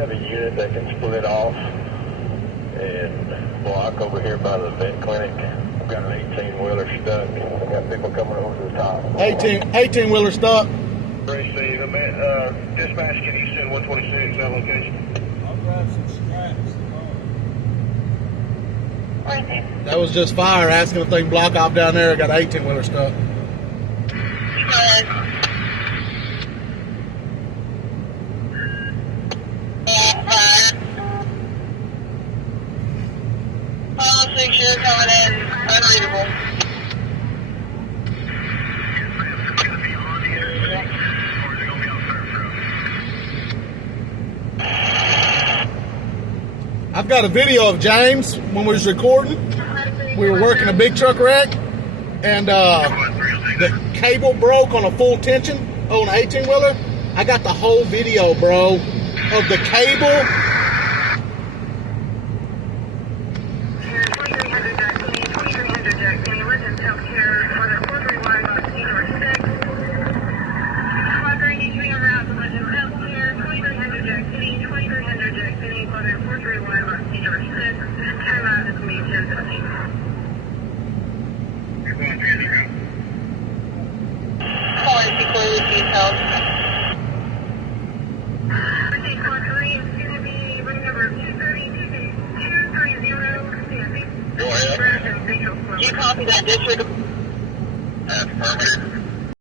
have a unit that can split off and block over here by the vet clinic. I've got an 18-wheeler stuck. I've got people coming over to the top. 18-wheeler stuck. Receive. Dispatch, can you send 126 that location? I'll grab some straps. That was just fire asking if they can block off down there. I got an 18-wheeler stuck. You're coming in unreadable. I've got a video of James when we was recording. We were working a big truck wreck, and the cable broke on a full tension on an 18-wheeler. I got the whole video, bro, of the cable. You copy that district